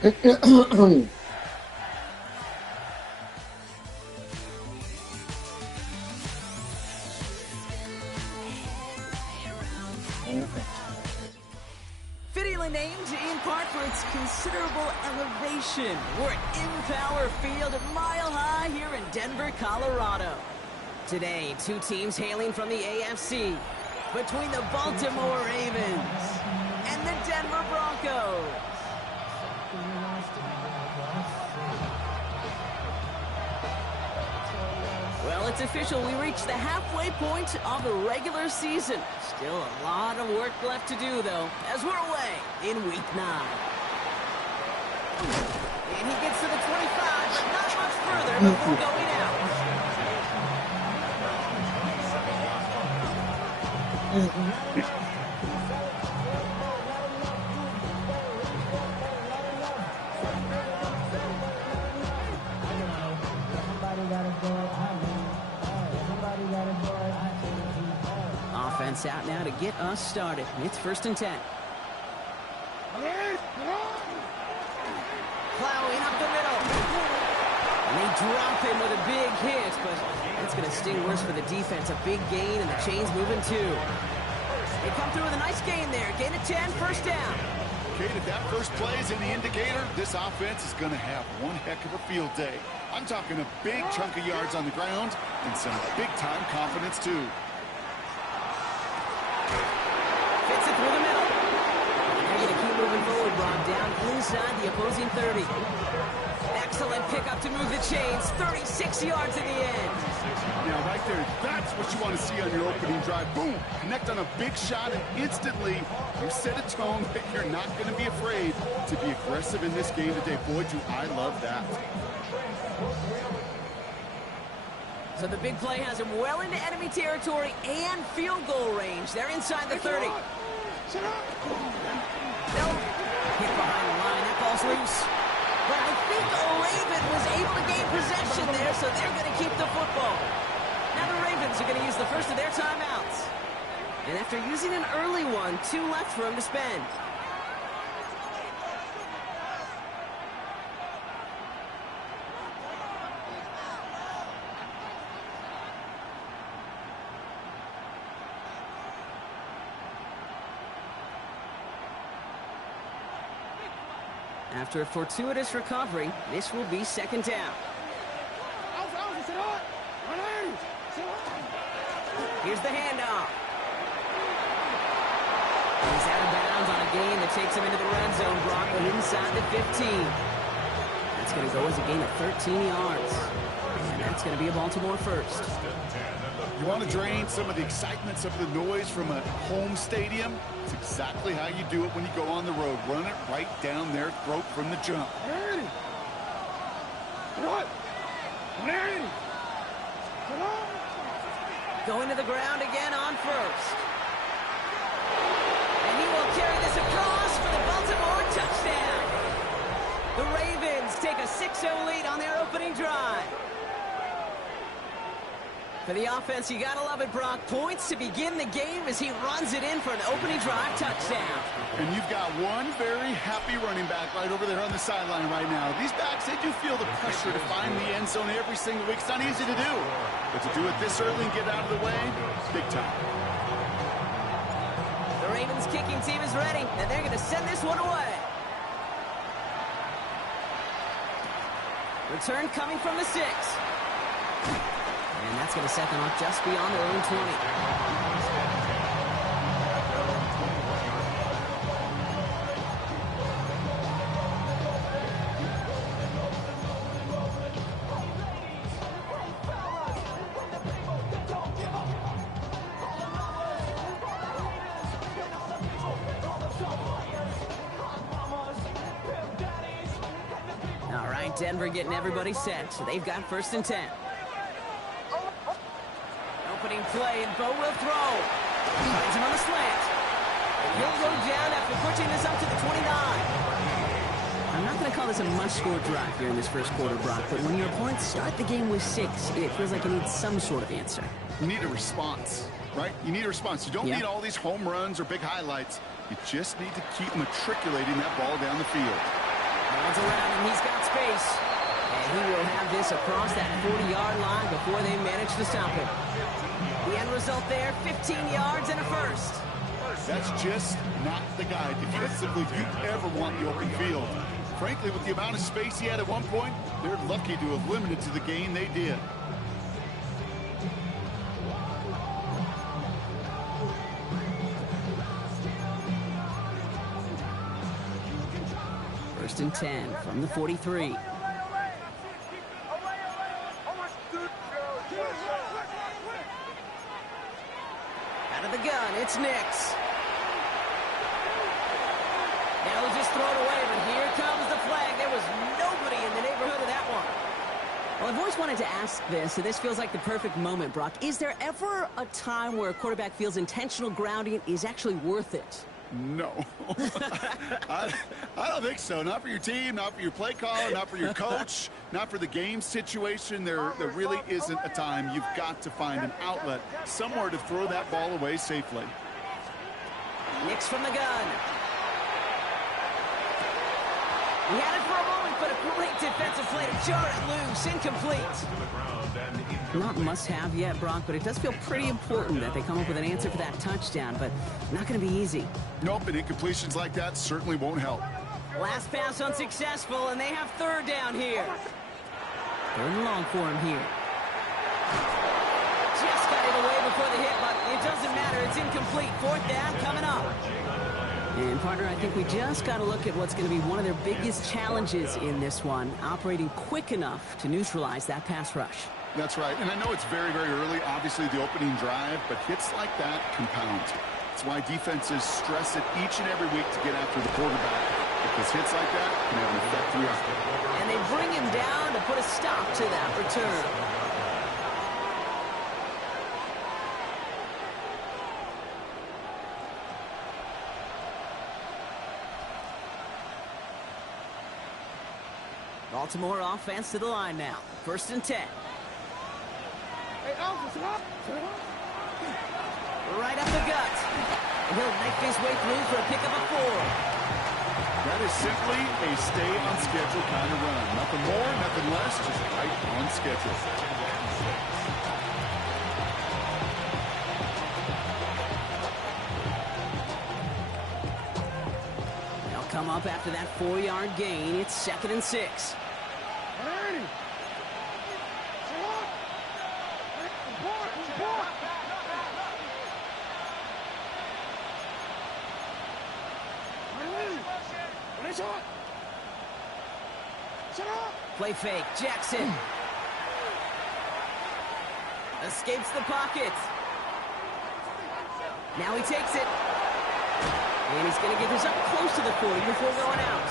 Fittingly named in part for its considerable elevation. We're at Empower Field at Mile High here in Denver, Colorado. Today, two teams hailing from the AFC, between the Baltimore Ravens and the Denver Broncos. Well, it's official. We reached the halfway point of the regular season. Still a lot of work left to do, though, as we're away in Week 9. And he gets to the 25, but not much further before going out. Offense out now to get us started. It's 1st and 10. Plowing up the middle. And they drop him with a big hit, but that's going to sting worse for the defense. A big gain, and the chain's moving too. They come through with a nice gain there. Gain of 10, 1st down. Kate, if that first play is any indicator, this offense is going to have one heck of a field day. I'm talking a big chunk of yards on the ground and some big-time confidence, too. Fits it through the middle. They're going to keep moving forward, Brock, down inside the opposing 30. Excellent pickup to move the chains. 36 yards in the end. Now, right there, that's what you want to see on your opening drive. Boom! Connect on a big shot, and instantly you set a tone that you're not going to be afraid to be aggressive in this game today. Boy, do I love that. So the big play has him well into enemy territory and field goal range. They're inside the 30. Nope. Hit behind the line. That ball's loose. But I think Raven was able to gain possession there, so they're going to keep the football. Now the Ravens are going to use the first of their timeouts. And after using an early one, 2 left for him to spend. After a fortuitous recovery, this will be 2nd down. Here's the handoff. He's out of bounds on a gain that takes him into the red zone, Brock, inside the 15. That's going to go as a gain of 13 yards. And that's going to be a Baltimore first. You want to drain some of the excitement, some of the noise from a home stadium? It's exactly how you do it when you go on the road. Run it right down their throat from the jump. Going to the ground again on 1st. And he will carry this across for the Baltimore touchdown. The Ravens take a 6-0 lead on their opening drive. For the offense, you gotta love it, Brock. Points to begin the game as he runs it in for an opening drive touchdown. And you've got one very happy running back right over there on the sideline right now. These backs, they do feel the pressure to find the end zone every single week. It's not easy to do. But to do it this early and get out of the way, big time. The Ravens kicking team is ready, and they're gonna send this one away. Return coming from the 6. And that's going to set them up just beyond their own 20. All right, Denver getting everybody set. So they've got 1st and 10. Opening play, and Bo will throw. Finds him on the slant. And he'll go down after pushing this up to the 29. I'm not going to call this a must-score drive here in this first quarter, Brock, but when your opponents start the game with 6, it feels like you need some sort of answer. You need a response, right? You need a response. You don't need all these home runs or big highlights. You just need to keep matriculating that ball down the field. Runs around him. He's got space. And he will have this across that 40-yard line before they manage to stop him. The end result there, 15 yards and a first. That's just not the guy defensively you ever want in the open field. Frankly, with the amount of space he had at one point, they're lucky to have limited to the gain they did. First and 10 from the 43. Out of the gun, it's Nix. Now he'll just throw it away, but here comes the flag. There was nobody in the neighborhood of that one. Well, I've always wanted to ask this, and this feels like the perfect moment, Brock. Is there ever a time where a quarterback feels intentional grounding is actually worth it? No. I don't think so. Not for your team, not for your play caller, not for your coach, not for the game situation. There really isn't a time. You've got to find an outlet, somewhere to throw that ball away safely. Nix from the gun. He had it for a moment, but a great defensive play to jar it loose. Incomplete. Not must-have yet, Brock, but it does feel pretty important that they come up with an answer for that touchdown, but not going to be easy. Nope, and incompletions like that certainly won't help. Last pass unsuccessful, and they have third down here. Third and long for him here. Just got it away before the hit, but it doesn't matter. It's incomplete. Fourth down coming up. And, partner, I think we just got to look at what's going to be one of their biggest challenges in this one, operating quick enough to neutralize that pass rush. That's right, and I know it's very, very early, obviously the opening drive, but hits like that compound. That's why defenses stress it each and every week to get after the quarterback, because hits like that can have an effect throughout. And they bring him down to put a stop to that return. Baltimore offense to the line now. First and 10. Right up the gut. And he'll make his way through for a pickup of 4. That is simply a stay on schedule kind of run. Nothing more, nothing less, just right on schedule. They'll come up after that 4-yard gain. It's second and 6. Play fake. Jackson. Escapes the pocket. Now he takes it. And he's going to get this up close to the 40 before going out.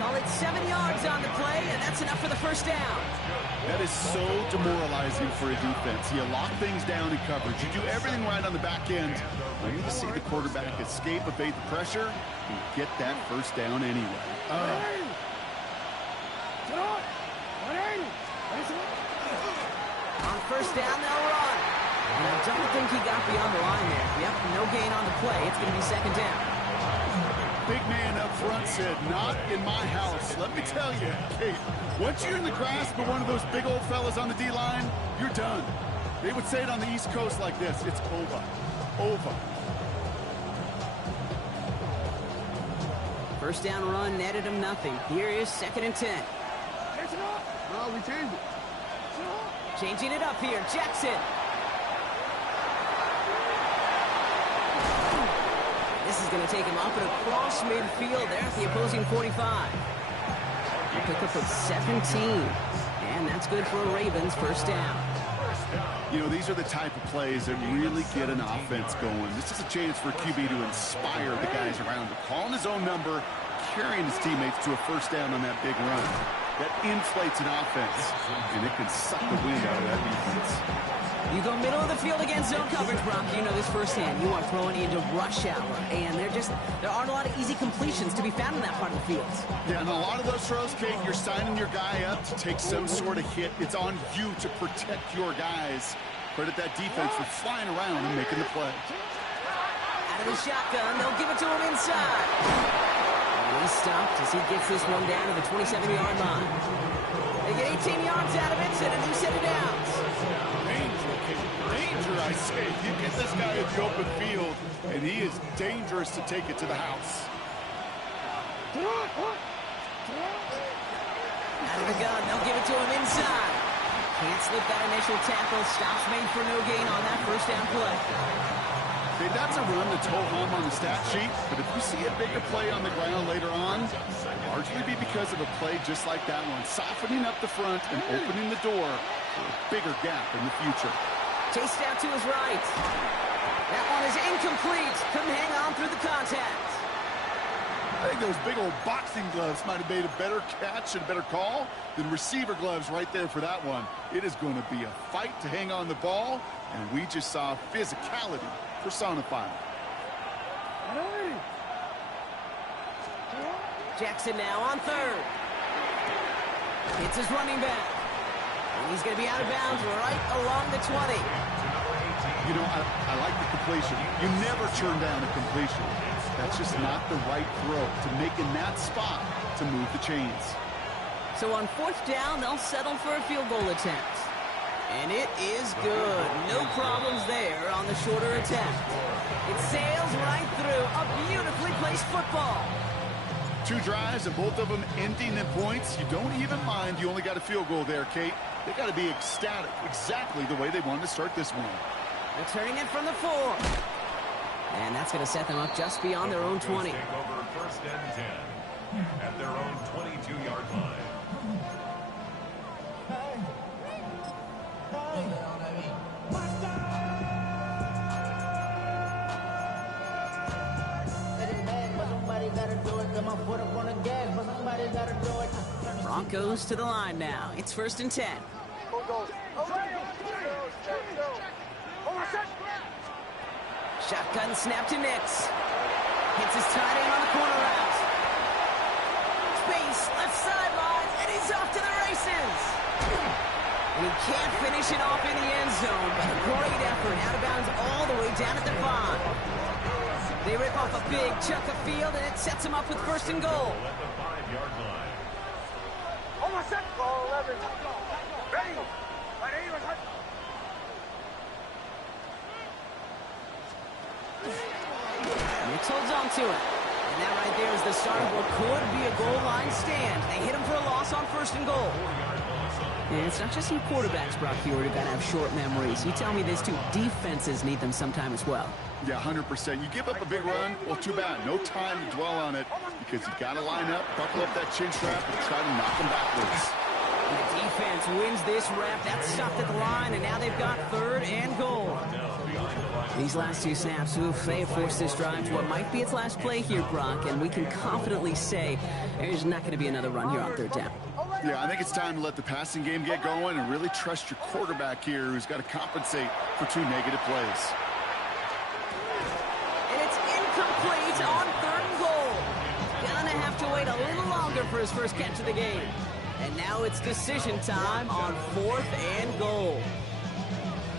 Call it 7 yards on the play, and that's enough for the first down. That is so demoralizing for a defense. You lock things down in coverage. You do everything right on the back end. I need to see the quarterback escape, evade the pressure, and get that first down anyway. On first down, they'll run. And I don't think he got beyond the line there. Yep, no gain on the play. It's going to be second down. Big man up front said, not in my house. Let me tell you, Kate, once you're in the grasp of one of those big old fellas on the D-line, you're done. They would say it on the East Coast like this. It's over. Over. First down run netted him nothing. Here is second and 10. Well, we changed it. Changing it up here. Jackson. This is going to take him up and across midfield there at the opposing 45. A pickup of 17. And that's good for a Ravens first down. You know, these are the type of plays that really get an offense going. This is a chance for QB to inspire the guys around him. Calling his own number, carrying his teammates to a first down on that big run. That inflates an offense, and it can suck the wind out of that defense. You go middle of the field against zone coverage, Brock. You know this firsthand. You are throwing into rush hour, and there aren't a lot of easy completions to be found in that part of the field. Yeah, and a lot of those throws, Kate, you're signing your guy up to take some sort of hit. It's on you to protect your guys. Credit that defense for flying around and making the play. Out of the shotgun, they'll give it to him inside. And he's stopped as he gets this one down to the 27-yard line. They get 18 yards out of it and a new set of downs. Danger, I say. You get this guy in the open field, and he is dangerous to take it to the house. Out of the gun, they'll give it to him inside. Can't slip that initial tackle. Stops made for no gain on that first down play. Okay, that's a run that's ho-hum on the stat sheet, but if you see a bigger play on the ground later on, largely be because of a play just like that one, softening up the front and opening the door for a bigger gap in the future. Chased out to his right. That one is incomplete. Couldn't hang on through the contact. I think those big old boxing gloves might have made a better catch and a better call than receiver gloves right there for that one. It is going to be a fight to hang on the ball, and we just saw physicality personified. Jackson now on third. Hits his running back. And he's going to be out of bounds right along the 20. You know, I like the completion. You never turn down a completion. That's just not the right throw to make in that spot to move the chains. So on fourth down, they'll settle for a field goal attempt. And it is good. No problems there on the shorter attempt. It sails right through a beautifully placed football. 2 drives and both of them ending in points. You don't even mind you only got a field goal there, Kate. They got to be ecstatic, exactly the way they wanted to start this one. Returning it from the 4. And that's going to set them up just beyond their own 20. Take over first and 10 at their own 22-yard line. Broncos to the line now. It's first and 10. Shotgun snap to Nix. Hits his tight end on the corner route. Space, left sideline, and he's off to the races. And he can't finish it off in the end zone, but a great effort. Out of bounds all the way down at the 5. They rip off a big chunk of field, and it sets him up with first and goal. At the 5-yard line. Nix holds on to it. And that right there is the start of what could be a goal line stand. They hit him for a loss on first and goal. And it's not just your quarterbacks, Brock Huard, who got to have short memories. You tell me this too. Defenses need them sometime as well. Yeah, 100%. You give up a big run, well, too bad. No time to dwell on it because you got to line up, buckle up that chin strap, and try to knock them backwards. And the defense wins this rep. That's stopped at the line, and now they've got third and goal. These last 2 snaps, they have forced this drive to what might be its last play here, Brock, and we can confidently say there's not going to be another run here on third down. Yeah, I think it's time to let the passing game get going and really trust your quarterback here who's got to compensate for 2 negative plays. And it's incomplete on third and goal. Gonna have to wait a little longer for his first catch of the game. And now it's decision time on fourth and goal.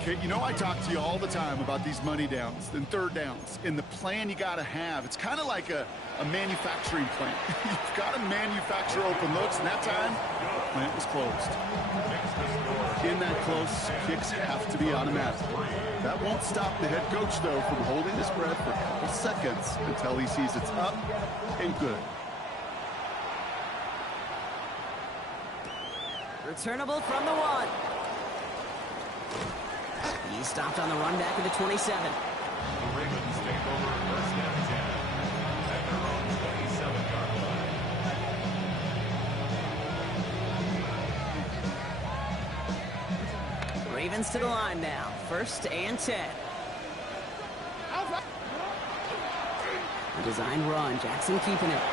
Okay, you know I talk to you all the time about these money downs and third downs and the plan you got to have. It's kind of like a manufacturing plant. You've got to manufacture open looks, and that time, the plant was closed. In that close, kicks have to be automatic. That won't stop the head coach, though, from holding his breath for a couple seconds until he sees it's up and good. Returnable from the 1. He stopped on the run back of the 27. The Ravens take over first and 10 at their own 27-yard line. Ravens to the line now. First and 10. A designed run. Jackson keeping it.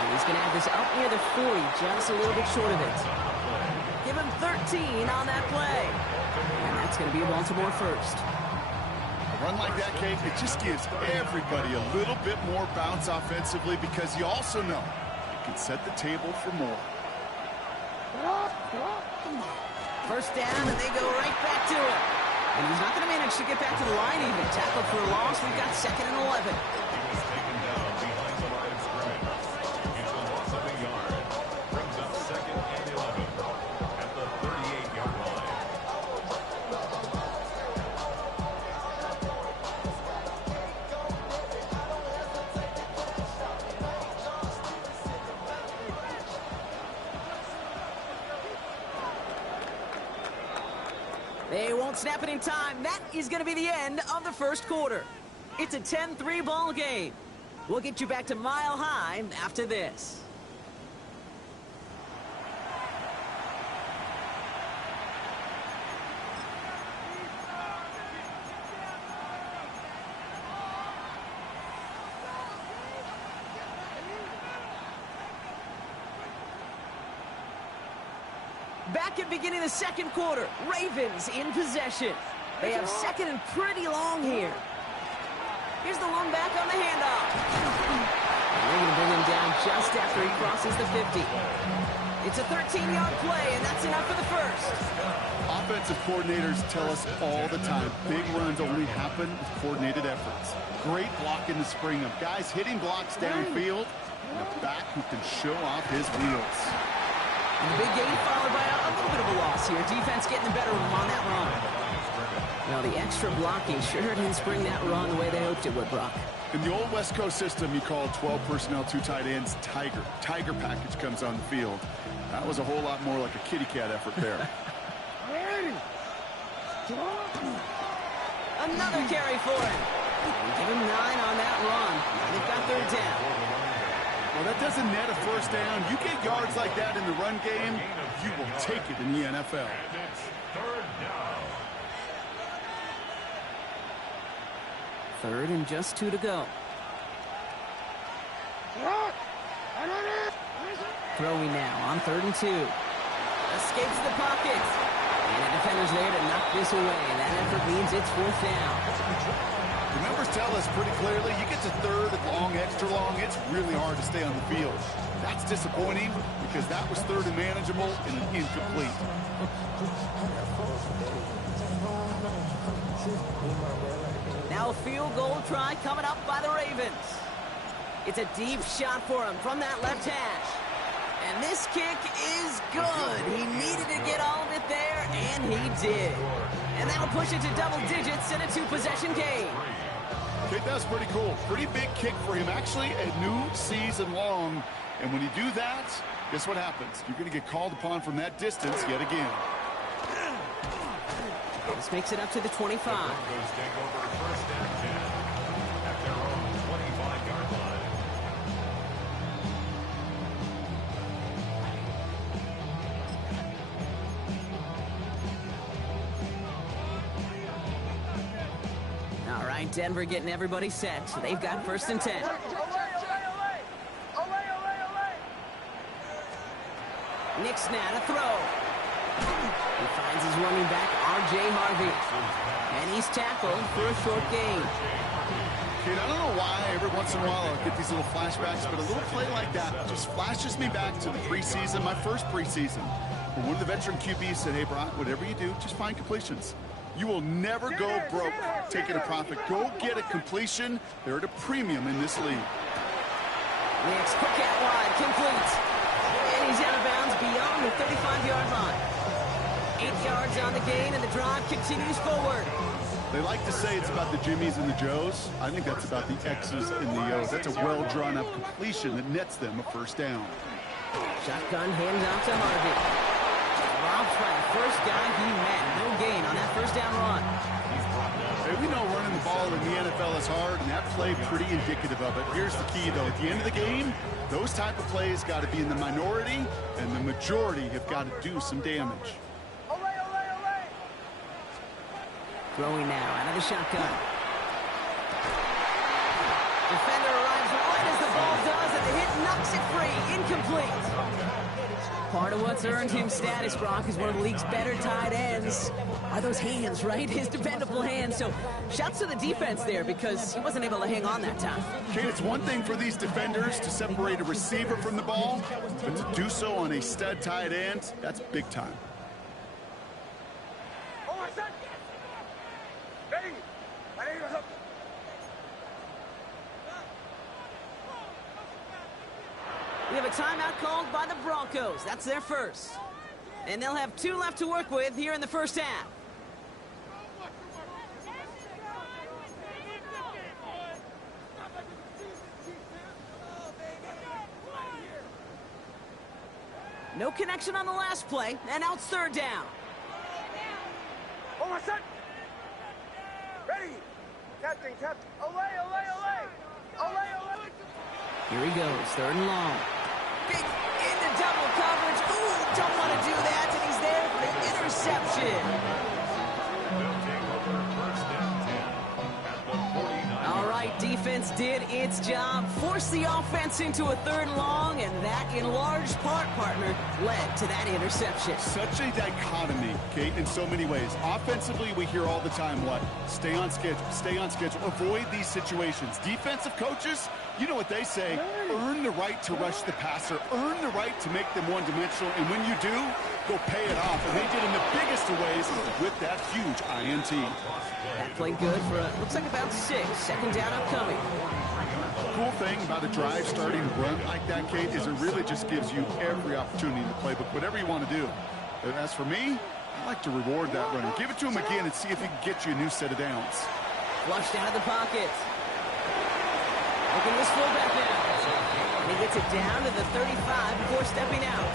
And he's going to have this up near the 40, just a little bit short of it. Give him 13 on that play. And that's going to be a Baltimore first. A run like that, Kate, it just gives everybody a little bit more bounce offensively because you also know it can set the table for more. First down, and they go right back to it. And he's not going to manage to get back to the line even. Tackled for a loss. We've got second and 11. He was taken down behind the line of snap it in time. That is going to be the end of the first quarter. It's a 10-3 ball game. We'll get you back to Mile High after this. Back at beginning of the second quarter, Ravens in possession. They have second and pretty long here. Here's the long back on the handoff. They're going to bring him down just after he crosses the 50. It's a 13-yard play, and that's enough for the first. Offensive coordinators tell us all the time, big runs only happen with coordinated efforts. Great block in the spring of guys hitting blocks downfield, and a back who can show off his wheels. And the big gain followed by a little bit of a loss here. Defense getting the better of him on that run. Well, the extra blocking sure didn't spring that run the way they hoped it would, Brock. In the old West Coast system, you call 12 personnel, 2 tight ends, Tiger. Tiger package comes on the field. That was a whole lot more like a kitty cat effort there. Another carry for him. Give him 9 on that run. Now they've got third down. Well, that doesn't net a first down. You get yards like that in the run game, you will take it in the NFL. Third and just 2 to go. Throwing now on 3rd and 2. Escapes the pocket. And the defender's there to knock this away. That effort means it's 4th down. The numbers tell us pretty clearly, you get to 3rd and long, extra long, it's really hard to stay on the field. That's disappointing because that was 3rd and manageable and an incomplete. Now a field goal try coming up by the Ravens. It's a deep shot for him from that left hash. And this kick is good. He needed to get all of it there, and he did. And that'll push it to double digits in a 2-possession game. Okay, that's pretty cool. Pretty big kick for him. Actually, a new season long. And when you do that, guess what happens? You're going to get called upon from that distance yet again. This makes it up to the 25. All right, Denver getting everybody set. They've got 1st and 10. Nick Snad, a throw. He finds his running back, R.J. Harvey. And he's tackled for a short gain. Kid, I don't know why every once in a while I'll get these little flashbacks, but a little play like that just flashes me back to the preseason, my first preseason. Where one of the veteran QBs said, hey, Brock, whatever you do, just find completions. You will never go broke taking a profit. Go get a completion. They're at a premium in this league. Next, quick out wide, complete. And he's out of bounds beyond the 35-yard line. 8 yards on the gain, and the drive continues forward. They like to say it's about the Jimmies and the Joes. I think that's about the X's and the O's. That's a well-drawn-up completion that nets them a 1st down. Shotgun handoff to Harvey. Robbed by the first guy he met. No gain on that 1st down run. Hey, we know running the ball in the NFL is hard, and that play pretty indicative of it. Here's the key, though. At the end of the game, those type of plays got to be in the minority, and the majority have got to do some damage. Throwing now out of the shotgun. Defender arrives right as the ball does, and the hit knocks it free. Incomplete. Part of what's earned him status, Brock, is one of the league's better tight ends. Are those hands, right? His dependable hands. So shouts to the defense there because he wasn't able to hang on that time. Kate, it's one thing for these defenders to separate a receiver from the ball, but to do so on a stud tight end, that's big time. We have a timeout called by the Broncos. That's their first. And they'll have 2 left to work with here in the first half. No connection on the last play, and now it's 3rd down. Oh, my son! Here he goes, 3rd and long. Big into double coverage. Ooh, don't want to do that, and he's there for the interception. They'll take over 1st and 10 at the 49. All right, defense did its job, forced the offense into a 3rd and long, and that, in large part, partner, led to that interception. Such a dichotomy, Kate, in so many ways. Offensively, we hear all the time what? Stay on schedule, avoid these situations. Defensive coaches, you know what they say, earn the right to rush the passer, earn the right to make them one-dimensional, and when you do, go pay it off. And they did in the biggest of ways with that huge INT. That played good for, looks like about 6. 2nd down upcoming. The cool thing about a drive starting to run like that, Kate, is it really just gives you every opportunity in the playbook, whatever you want to do. And as for me, I like to reward that runner. Give it to him again and see if he can get you a new set of downs. Flushed out of the pocket. Looking this fullback now. And he gets it down to the 35 before stepping out.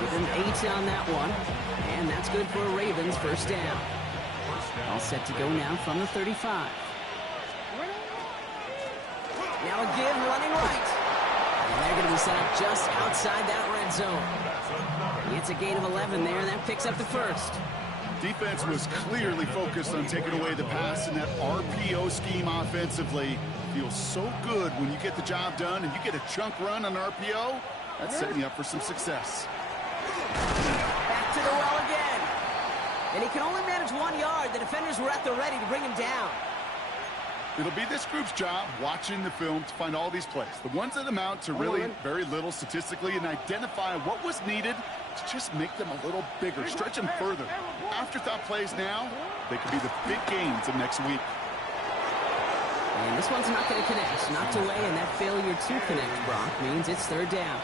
Give him 8 on that one. And that's good for a Ravens 1st down. All set to go now from the 35. Now a give running right. And they're going to be set up just outside that red zone. He gets a gain of 11 there, and that picks up the 1st. Defense was clearly focused on taking away the pass, and that RPO scheme offensively feels so good when you get the job done and you get a chunk run on RPO. That's setting you up for some success. Back to the well again. And he can only manage 1 yard. The defenders were at the ready to bring him down. It'll be this group's job watching the film to find all these plays, the ones that amount to really very little statistically, and identify what was needed to just make them a little bigger, stretch them further. Afterthought plays now, they could be the big gains of next week. And this one's not going to connect. Knocked away, and that failure to connect, Brock, means it's 3rd down.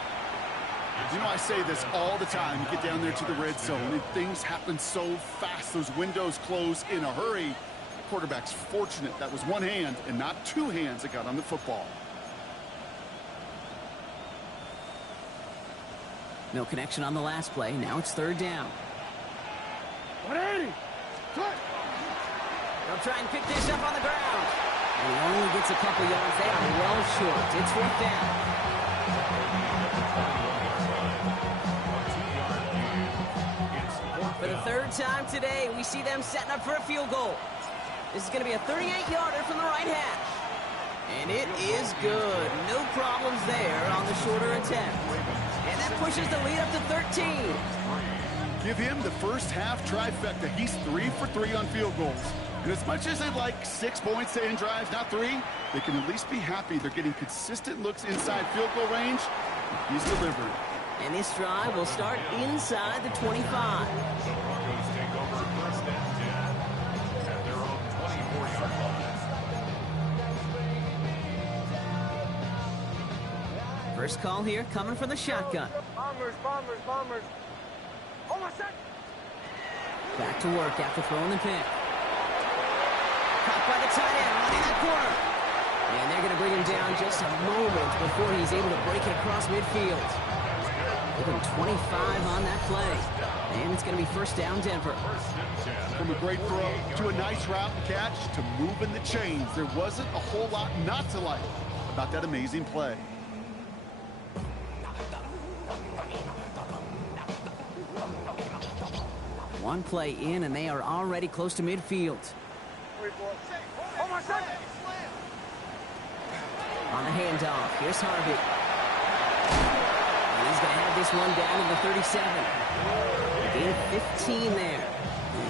You know, I say this all the time. You get down there to the red zone, and things happen so fast. Those windows close in a hurry. The quarterback's fortunate that was one hand and not 2 hands that got on the football. No connection on the last play. Now it's 3rd down. 180. They'll try and pick this up on the ground. And he only gets a couple yards. They are well short. It's 4th down. For the 3rd time today, we see them setting up for a field goal. This is going to be a 38-yarder from the right hash. And it is good. No problems there on the shorter attempt. And that pushes the lead up to 13. Give him the first half trifecta. He's 3 for 3 on field goals. And as much as they'd like 6 points to end drives, not 3, they can at least be happy they're getting consistent looks inside field goal range. He's delivered. And this drive will start inside the 25. The Broncos take over 1st and 10 at their own 24-yard line. First call here coming from the shotgun. Bombers. Oh, my son. Back to work after throwing the pick. Caught by the tight end, running that corner. And they're going to bring him down just a moment before he's able to break it across midfield. Give him 25 on that play. And it's going to be 1st down Denver. From a great throw to a nice route and catch to moving the chains. There wasn't a whole lot not to like about that amazing play. One play in, and they are already close to midfield. Oh, my son. On the handoff, here's Harvey. And he's going to have this one down to the 37. Gain of 15 there.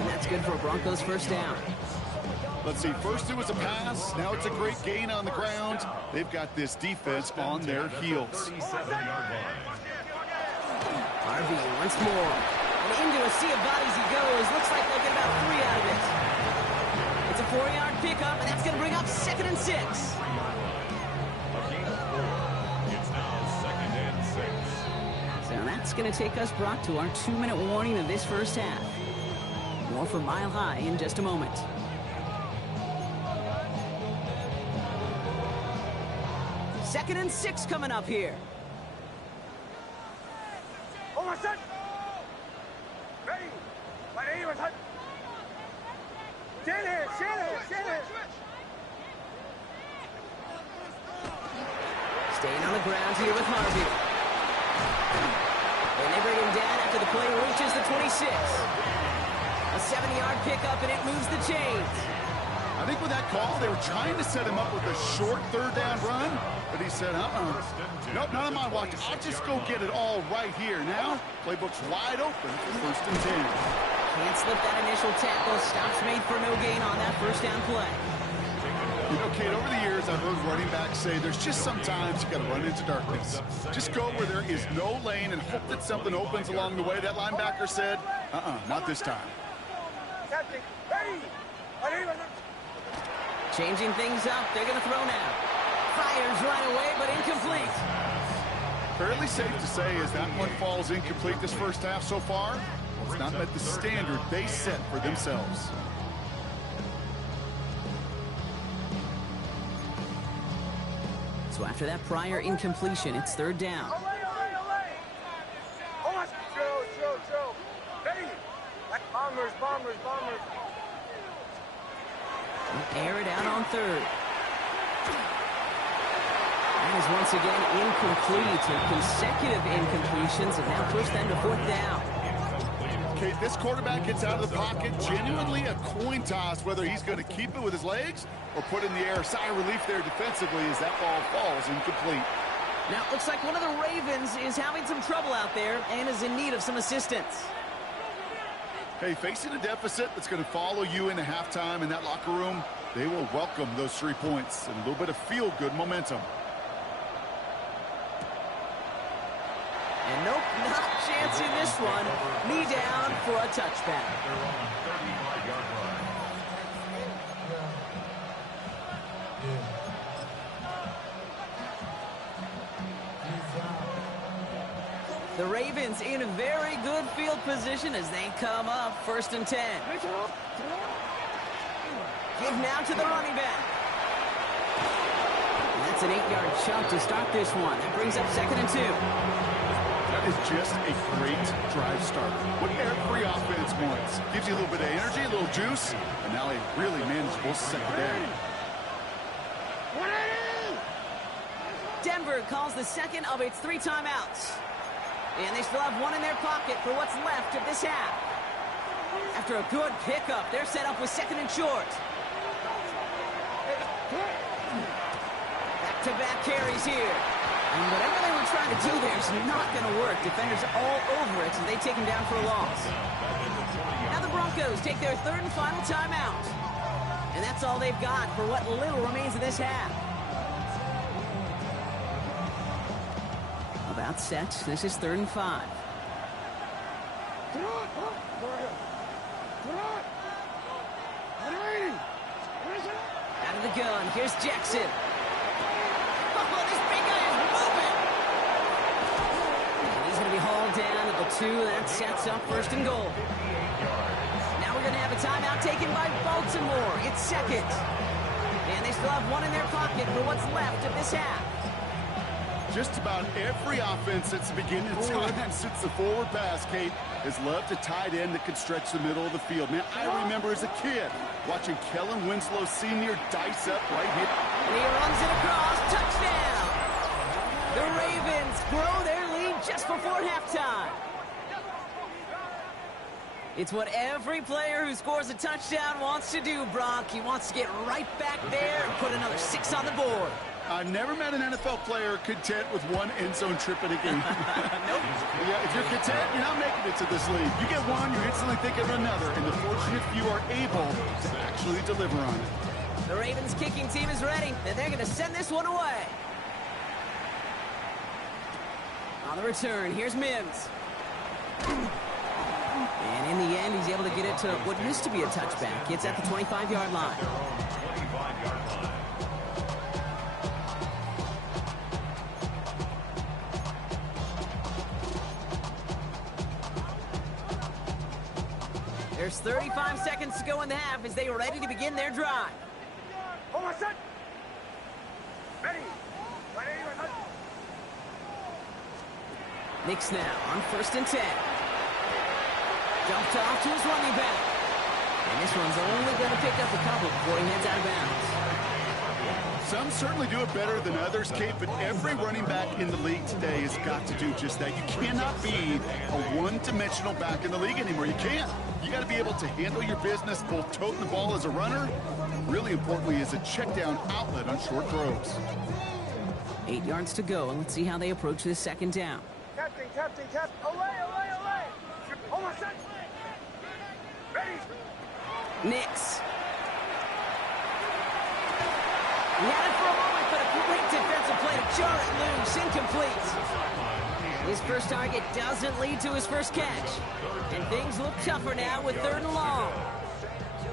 And that's good for a Broncos 1st down. Let's see, first it was a pass, now it's a great gain on the ground. They've got this defense on their heels. 37-yard line. Harvey once more. And into a sea of bodies he goes. Looks like they'll get about 3 out of it. It's a 4-yard pickup, and that's going to bring up 2nd and 6. It's now 2nd and 6. So that's going to take us, Brock, to our 2-minute warning of this first half. More from Mile High in just a moment. Second and 6 coming up here. Oh, my son. Ready. My name is Hunt. Stand here. Staying on the ground here with Harvey. And they bring him down after the play reaches the 26. A 70-yard pickup, and it moves the chains. I think with that call, they were trying to set him up with a short third down run, but he said, nope, not on my watch. I'll just go get it all right here. Now, playbook's wide open for 1st and 10. Can't slip that initial tackle. Stops made for no gain on that first down play. You know, Kate, over the years, I've heard running backs say there's just sometimes you got to run into darkness. Just go where there is no lane and hope that something opens along the way. That linebacker said, not this time. Changing things up. They're going to throw now. Fires right away, but incomplete. Fairly safe to say as that one falls incomplete this first half so far. It's not met the standard they set for themselves. So after that prior incompletion, it's 3rd down. Bombers. Air it out on 3rd. That is once again incomplete. Consecutive incompletions, and now push them to 4th down. Okay, this quarterback gets out of the pocket, genuinely a coin toss whether he's going to keep it with his legs or put in the air. Sigh of relief there defensively as that ball falls incomplete. Now, it looks like one of the Ravens is having some trouble out there and is in need of some assistance. Hey, facing a deficit that's going to follow you into halftime in that locker room, they will welcome those 3 points and a little bit of feel-good momentum. And nope, not chancing this one. Knee down for a touchback. The Ravens in a very good field position as they come up 1st and 10. Give now to the running back. And that's an 8-yard chunk to start this one. That brings up 2nd and 2. That is just a great drive starter. What every offense wants. Gives you a little bit of energy, a little juice, and now a really manageable 2nd down. Denver calls the second of its 3 timeouts. And they still have one in their pocket for what's left of this half. After a good pickup, they're set up with 2nd and short. Back-to-back carries here. And whatever they were trying to do there is not going to work. Defenders all over it, so they take him down for a loss. Now the Broncos take their 3rd and final timeout. And that's all they've got for what little remains of this half. About set. This is 3rd and 5. Out of the gun. Here's Jackson. Oh, this big guy is moving. And he's going to be hauled down at the 2. That sets up 1st and goal. Now we're going to have a timeout taken by Baltimore. It's 2nd. And they still have one in their pocket for what's left of this half. Just about every offense since the beginning of time, since the forward pass, Kate, has loved a tight end that could stretch the middle of the field. Man, I remember as a kid watching Kellen Winslow Sr. dice up right here. And he runs it across. Touchdown! The Ravens grow their lead just before halftime. It's what every player who scores a touchdown wants to do, Brock. He wants to get right back there and put another 6 on the board. I've never met an NFL player content with one end zone trip in a game. Nope. Yeah, if you're content, you're not making it to this league. You get one, you're instantly thinking of another, and the fortunate few are able to actually deliver on it. The Ravens kicking team is ready, and they're going to send this one away. On the return, here's Mims. And in the end, he's able to get it to what used to be a touchback. It's at the 25-yard line. 25-yard line. There's 35 seconds to go in the half as they are ready to begin their drive. Knicks now on 1st and 10. Dumped off to his running back. And this one's only going to pick up a couple before he heads out of bounds. Some certainly do it better than others, Kate, but every running back in the league today has got to do just that. You cannot be a one-dimensional back in the league anymore. You can't. You got to be able to handle your business, both toting the ball as a runner, really importantly as a check down outlet on short throws. 8 yards to go, and let's see how they approach this second down. Captain, away! Hold on, set! Ready! Nix. He had it for a moment, but a great defensive play to jar it loose, incomplete. His first target doesn't lead to his first catch. And things look tougher now with 3rd and long.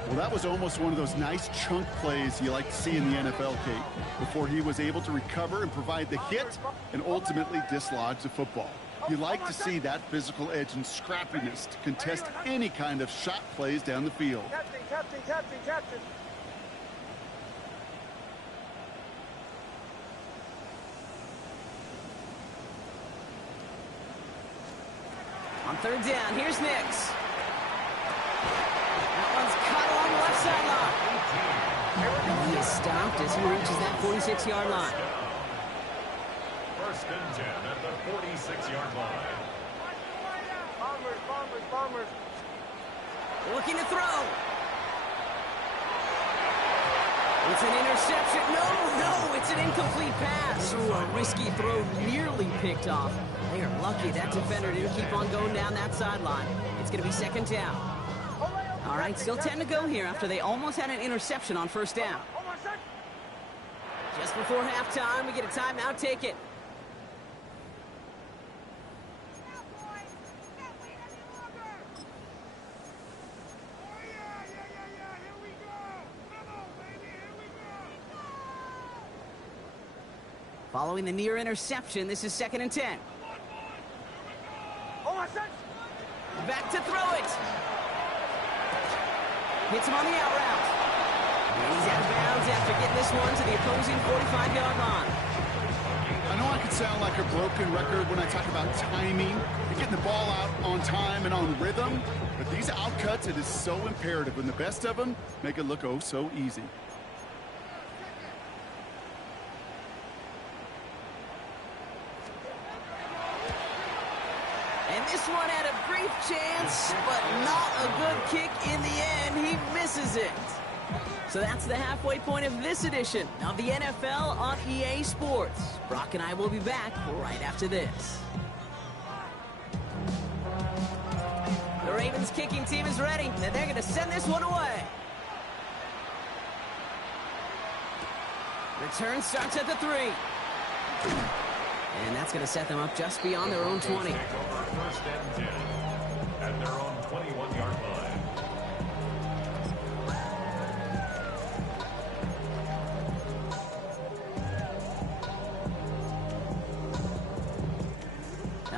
Well, that was almost one of those nice chunk plays you like to see in the NFL, Kate, before he was able to recover and provide the hit and ultimately dislodge the football. You like to see that physical edge and scrappiness to contest any kind of shot plays down the field. Captain. On 3rd down, here's Nix. That one's cut along the left sideline. He is stopped as he reaches that 46-yard line. 1st and 10 at the 46-yard line. Bombers. Looking to throw. It's an interception. No, it's an incomplete pass. Ooh, a risky throw nearly picked off. They are lucky that defender didn't keep on going down that sideline. It's going to be 2nd down. All right, still 10 to go here after they almost had an interception on 1st down. Just before halftime, we get a timeout. Take it. Following the near interception, this is 2nd and 10. Back to throw it. Hits him on the out route. And he's out of bounds after getting this one to the opposing 45-yard line. I know I could sound like a broken record when I talk about timing and getting the ball out on time and on rhythm, but these outcuts, it is so imperative, and the best of them make it look oh so easy. And this one had a brief chance, but not a good kick in the end. He misses it. So that's the halfway point of this edition of the NFL on EA Sports. Brock and I will be back right after this. The Ravens kicking team is ready, and they're going to send this one away. Return starts at the 3. And that's going to set them up just beyond their own 20. 1st and 10 at their own 21-yard line.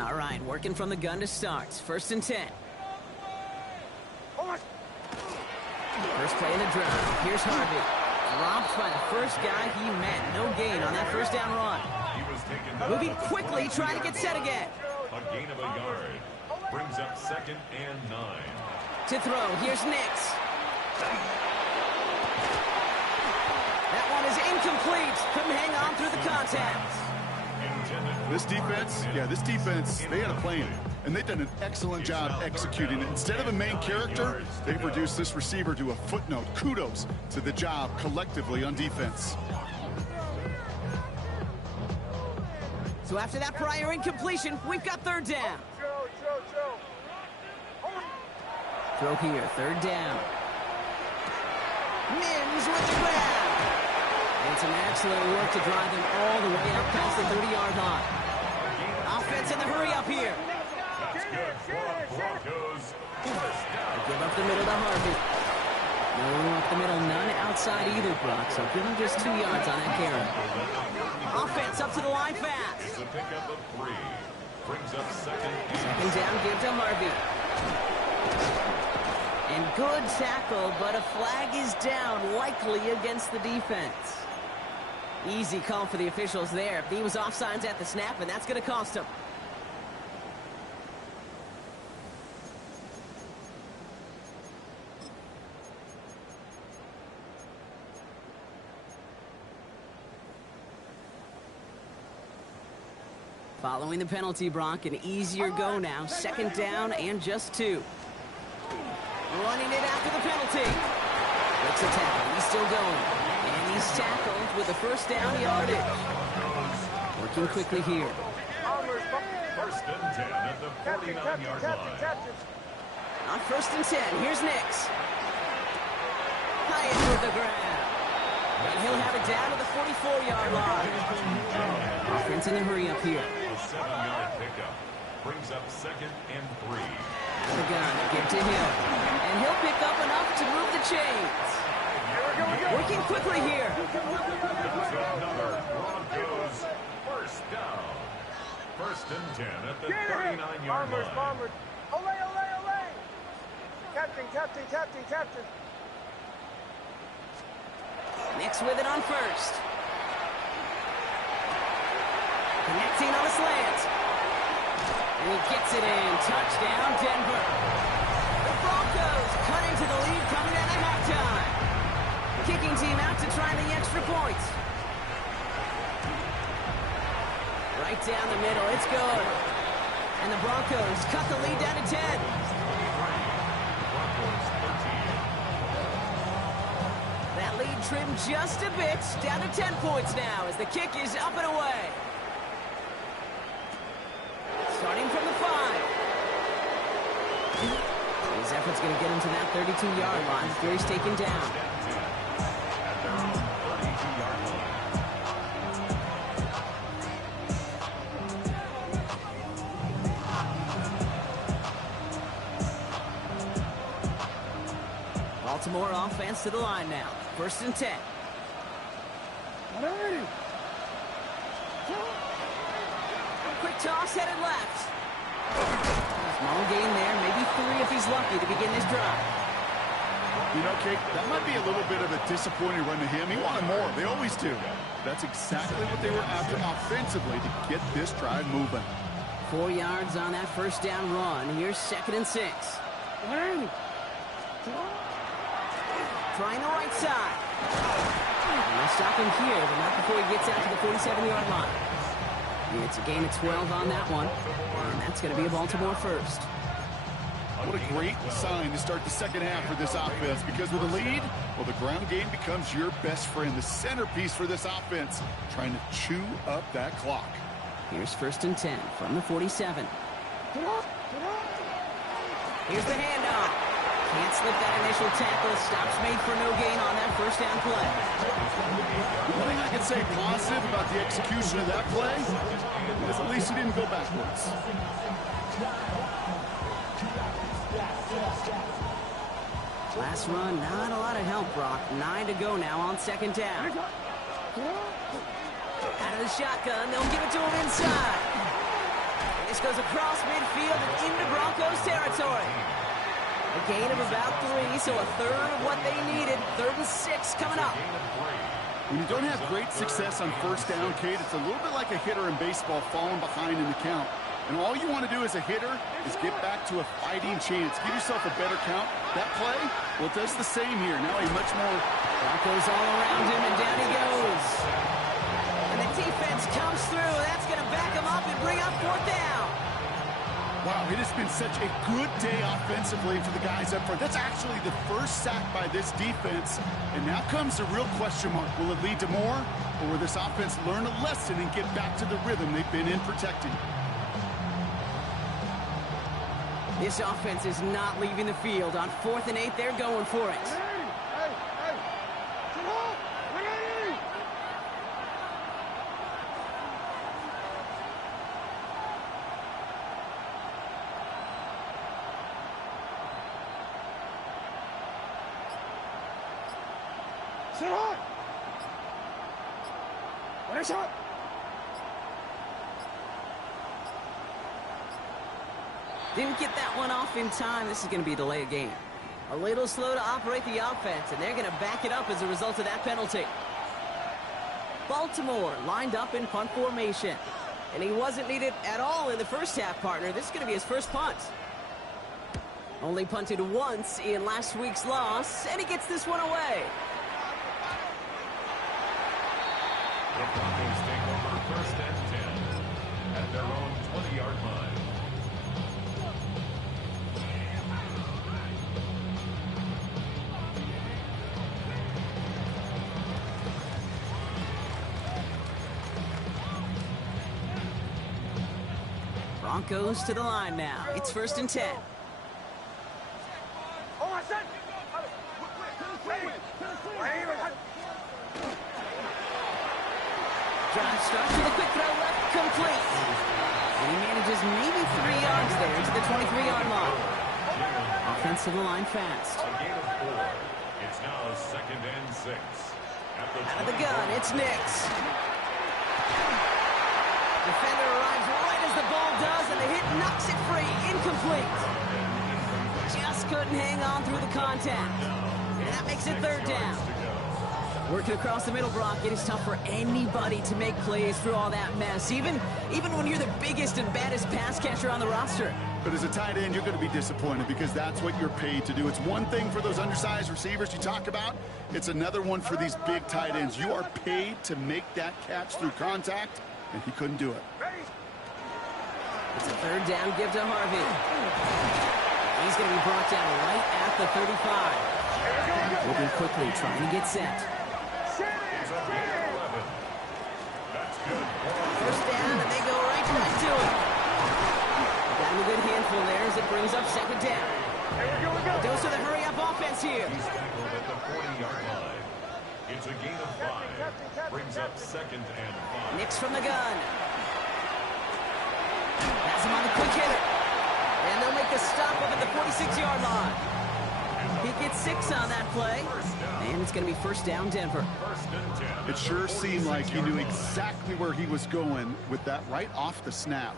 All right, working from the gun to start. 1st and 10. First play of the drive. Here's Harvey. Dropped by the first guy he met. No gain on that 1st down run. He was taken Moving quickly, trying to get set again. a gain of a yard. Brings up 2nd and 9. To throw, here's Nix. That one is incomplete. Couldn't hang on through the contact. This defense, they had a plan, and they've done an excellent job executing it. Instead of a main character, they've reduced this receiver to a footnote. Kudos to the job collectively on defense. So after that prior incompletion, we've got 3rd down. Throw here, 3rd down. Mims with the grab. And some excellent work to drive them all the way up past the 30-yard line. Offense in the hurry up here. That's good for the Broncos. First down. Give up the middle to Harvey. No up the middle, none outside either, Brock. So give him just 2 yards on that carry. Offense up to the line fast. It's a pickup of 3. Brings up 2nd and 2nd down, give to Harvey. And good tackle, but a flag is down, likely against the defense. Easy call for the officials there. He was offsides at the snap, and that's going to cost him. Following the penalty, Brock, an easier go now. Second down and just 2. Running it after the penalty. Looks a tackle. He's still going. And he's tackled with a first down yardage. Working quickly here. First and 10 at the 49-yard line. On first and 10, here's Nix. High into the ground. And he'll have it down to the 44-yard line. Offense in a hurry up here. A 7-yard pickup brings up 2nd and 3. The gun, get to him. And he'll pick up enough to move the chains. Working quickly here. Another Broncos first down. First and 10 at the 39-yard line. Bombers. Olay, olay, olay. Captain. Nix with it on first. Connecting on a slant. And he gets it in. Touchdown, Denver. The Broncos cut into the lead coming out of halftime. Kicking team out to try the extra points. Right down the middle. It's good. And the Broncos cut the lead down to 10. That lead trimmed just a bit. Down to 10 points now as the kick is up and away. Starting from the 5. His effort's going to get him to that 32-yard line. Gary's taken down. Baltimore offense to the line now. First and 10. Quick toss headed left. Small gain there, maybe 3 if he's lucky to begin this drive. You know, Kate, that might be a little bit of a disappointing run to him. He wanted more. They always do. That's exactly what they were after offensively to get this drive moving. 4 yards on that first down run. Here's 2nd and 6. Trying the right side. They'll stop him here, but not before he gets out to the 47-yard line. And it's a gain of 12 on that one, and that's going to be a Baltimore first. What a great sign to start the second half for this offense, because with a lead, well, the ground game becomes your best friend, the centerpiece for this offense, trying to chew up that clock. Here's 1st and 10 from the 47. Here's the handoff. Can't slip that initial tackle. Stops made for no gain on that first down play. The only thing I can say positive about the execution of that play is at least he didn't go backwards. Last run, not a lot of help, Brock. 9 to go now on 2nd down. Out of the shotgun, they'll give it to him inside. This goes across midfield and into Broncos territory. A gain of about 3, so a third of what they needed. 3rd and 6 coming up. When you don't have great success on first down, Kate, it's a little bit like a hitter in baseball falling behind in the count. And all you want to do as a hitter is get back to a fighting chance. Give yourself a better count. That play, well, it does the same here. Now a much more... Broncos all around him, and down he goes. And the defense comes through. That's going to back him up and bring up 4th down. Wow, it has been such a good day offensively for the guys up front. That's actually the first sack by this defense. And now comes the real question mark. Will it lead to more? Or will this offense learn a lesson and get back to the rhythm they've been in protecting? This offense is not leaving the field. On 4th and 8, they're going for it. Didn't get that one off in time. This is going to be a delay of game. A little slow to operate the offense, and they're going to back it up as a result of that penalty. Baltimore lined up in punt formation. And he wasn't needed at all in the first half, partner. This is going to be his first punt. Only punted once in last week's loss, and he gets this one away. The Broncos take over 1st and 10. at their own 20-yard line. Broncos to the line now. It's 1st and 10. Drive starts with a quick throw left, complete. And he manages maybe 3 yards there to the 23-yard line. Offensive line fast. A gain of 4. It's now 2nd and 6. Out of the gun, it's Nix. Defender arrives right as the ball does, and the hit knocks it free. Incomplete. Just couldn't hang on through the contact. And that makes it 3rd down. Working across the middle, Brock, it is tough for anybody to make plays through all that mess, even when you're the biggest and baddest pass catcher on the roster. But as a tight end, you're going to be disappointed because that's what you're paid to do. It's one thing for those undersized receivers you talk about. It's another one for these big tight ends. You are paid to make that catch through contact, and he couldn't do it. It's a 3rd down give to Harvey. He's going to be brought down right at the 35. Moving quickly, trying to get set. First down, and they go right back to it. Got him a good handful there as it brings up 2nd down. Dose of the hurry-up offense here. He's tackled at the 40-yard line. It's a gain of 5. Brings up 2nd and 5. Nix from the gun. Has him on the quick hitter. And they'll make the stop up at the 46-yard line. He gets 6 on that play. And it's going to be 1st down, Denver. 1st and 10. It sure seemed like he knew exactly where he was going with that right off the snap.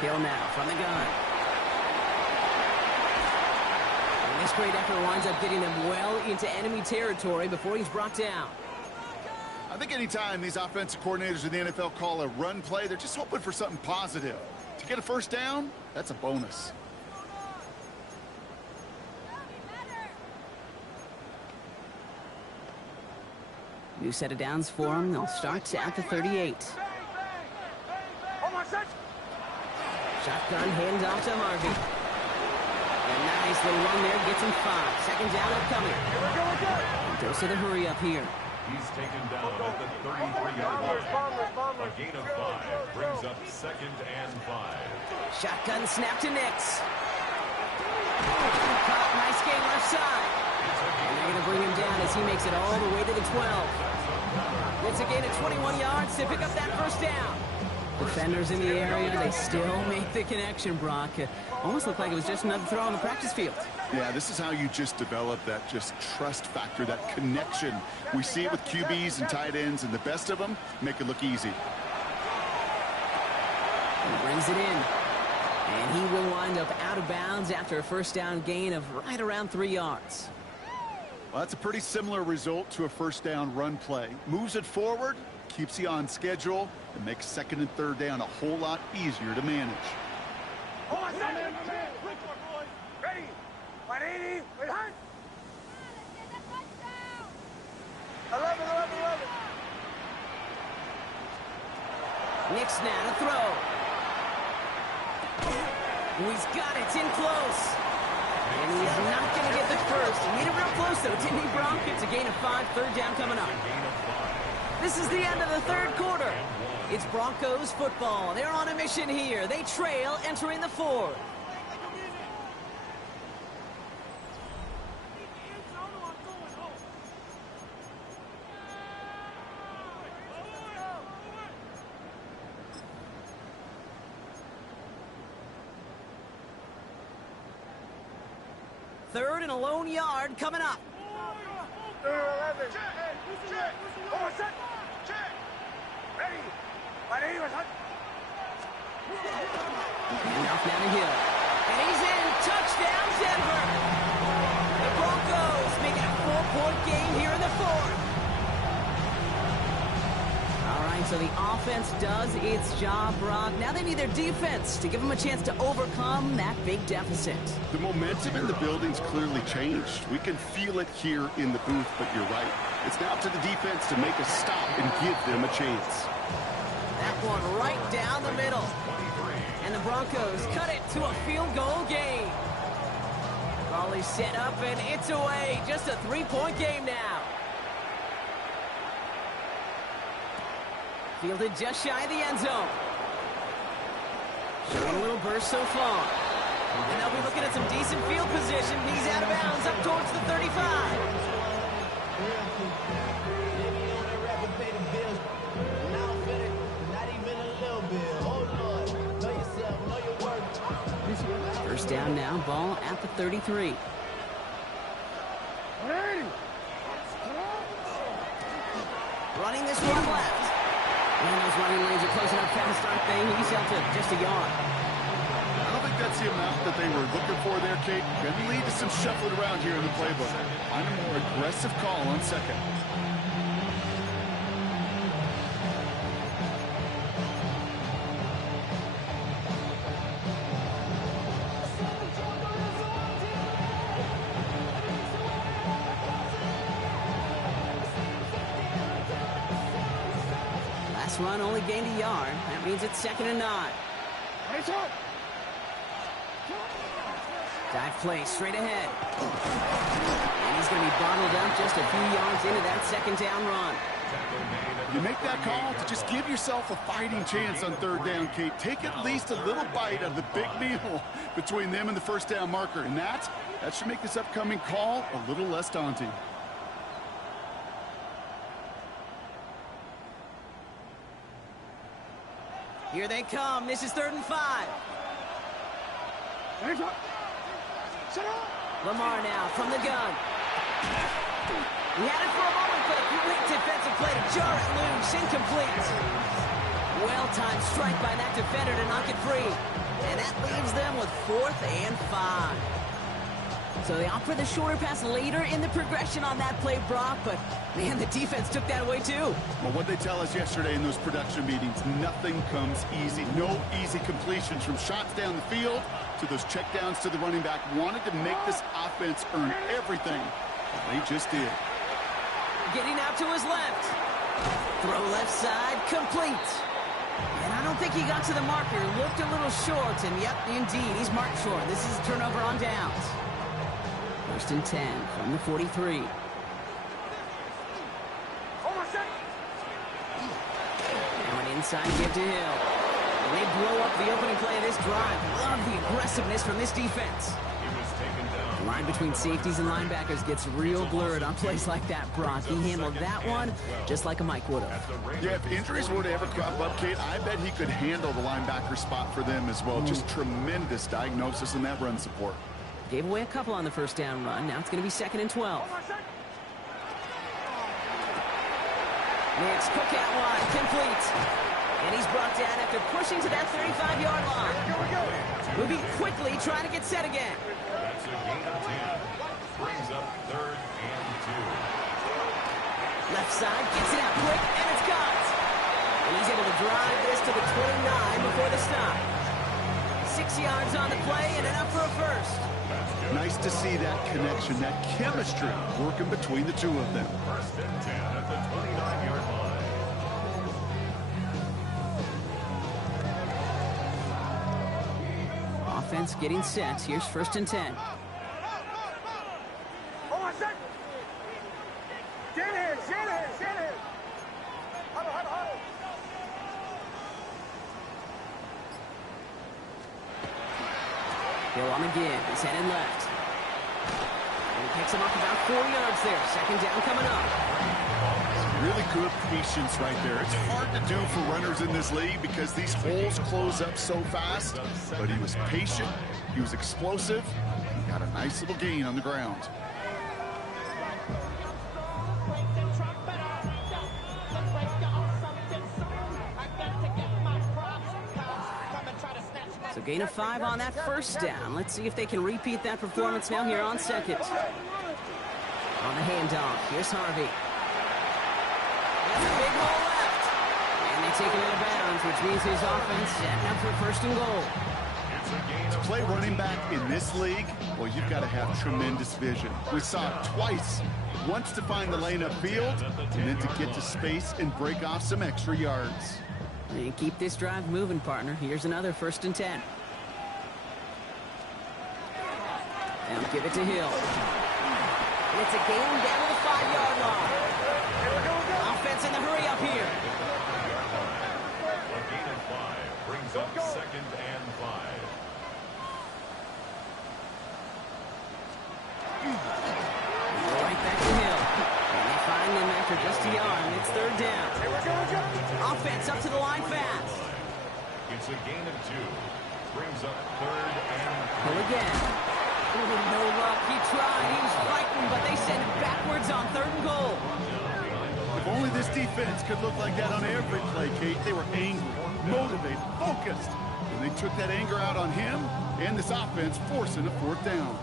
Hill now from the gun. And this great effort winds up getting them well into enemy territory before he's brought down. I think anytime these offensive coordinators in the NFL call a run play, they're just hoping for something positive. To get a 1st down, that's a bonus. New set of downs for him. They'll start at the 38. Shotgun handoff to Harvey. A nice little run there, gets him 5. 2nd down upcoming. Dose of the hurry up here. He's taken down at the 33-yard line. A gain of 5 brings up 2nd and 5. Shotgun snap to Nix. Caught, nice gain left side. And they're going to bring him down as he makes it all the way to the 12. It's a gain of 21 yards to pick up that 1st down. Defenders in the area, they still make the connection, Brock. It almost looked like it was just another throw on the practice field. Yeah, this is how you just develop that just trust factor, that connection. We see it with QBs and tight ends, and the best of them make it look easy. He brings it in. And he will wind up out of bounds after a 1st down gain of right around 3 yards. Well, that's a pretty similar result to a 1st down run play. Moves it forward, keeps you on schedule, and makes 2nd and 3rd down a whole lot easier to manage. Ready. 180. Wait, hard. 11. Nix now to throw. He's got it. It's in close. And he's not going to get the 1st. He made it real close, though, didn't he, Bronk? It's a gain of 5. 3rd down coming up. This is the end of the 3rd quarter. It's Broncos football. They're on a mission here. They trail entering the 4th. Third and a lone yard coming up. 11. Ready. 180. Off down the hill. And he's in. Touchdown, Denver. The Broncos make it a 4-point game here in the 4th. All right, so the offense does its job, Brock. Now they need their defense to give them a chance to overcome that big deficit. The momentum in the building's clearly changed. We can feel it here in the booth, but you're right. It's now up to the defense to make a stop and give them a chance. That one right down the middle. And the Broncos cut it to a field goal game. Ball is set up, and it's away. Just a three-point game now. Fielded just shy of the end zone. Showing a little burst so far. And they'll be looking at some decent field position. He's out of bounds up towards the 35. First down now, ball at the 33. Running this one left. And those running lanes are closing up fast, aren't they? He's out to just a yard. I don't think that's the amount that they were looking for there, Kate. Going to lead to some shuffling around here in the playbook. Find a more aggressive call on second. Run only gained a yard. That means it's 2nd and 9. Dive play straight ahead. And he's going to be bottled up just a few yards into that 2nd down run. You make that call to just give yourself a fighting chance on 3rd down, Kate. Take at least a little bite of the big meal between them and the 1st down marker. And that should make this upcoming call a little less daunting. Here they come. This is 3rd and 5. Lamar now from the gun. He had it for a moment, but a great defensive play to jar it loose. Incomplete. Well-timed strike by that defender to knock it free. And that leaves them with 4th and 5. So they opt for the shorter pass later in the progression on that play, Brock, but man, the defense took that away too. Well, what they tell us yesterday in those production meetings, nothing comes easy. No easy completions from shots down the field to those checkdowns to the running back. Wanted to make this offense earn everything. They just did. Getting out to his left. Throw left side, complete. And I don't think he got to the marker. Looked a little short, and yep, indeed, he's marked short. This is a turnover on downs. 1st and 10 from the 43. And an inside give to Hill. And they blow up the opening play of this drive. Love the aggressiveness from this defense. The line between safeties and linebackers gets real blurred on plays like that, Brock. He handled that one just like a Mike would have. Yeah, if injuries were to ever crop up, Kate, I bet he could handle the linebacker spot for them as well. Just tremendous diagnosis in that run support. Gave away a couple on the 1st down run. Now it's going to be 2nd and 12. Next, Cook out wide, complete. And he's brought down after pushing to that 35-yard line. Moving quickly, trying to get set again. That's a gain of 10. Brings up 3rd and 2. Left side, gets it out quick, and it's got. And he's able to drive this to the 29 before the stop. 6 yards on the play and enough for a first. Nice to see that connection, that chemistry working between the two of them. 1st and 10 at the 29-yard line. Offense getting set. Here's 1st and 10. Hold on a second. Shanahan. Huddle. Hill on again. He's headed left. And he picks him up about 4 yards there. 2nd down coming up. Really good patience right there. It's hard to do for runners in this league because these holes close up so fast. But he was patient. He was explosive. He got a nice little gain on the ground. So gain of 5 on that 1st down. Let's see if they can repeat that performance now here on 2nd. On the handoff, here's Harvey. That's a big hole left. taken out of bounds, which means his offense setting up for first and goal. To play running back in this league, well, you've got to have tremendous vision. We saw it twice. Once to find the lane upfield, and then to get to space and break off some extra yards. And keep this drive moving, partner. Here's another 1st and 10. Now give it to Hill. And it's a gain down to the 5-yard line. Offense in the hurry up here. A gain of 5 brings up 2nd and 5. Right back to Hill. And they find him after just a yard, and it's 3rd down. Offense up to the line fast. It's a gain of 2. Brings up 3rd and Hill again. Ooh, no luck. He tried. He was fighting, but they send it backwards on 3rd and goal. If only this defense could look like that on every play, Kate. They were angry, motivated, focused. And they took that anger out on him and this offense, forcing a 4th down.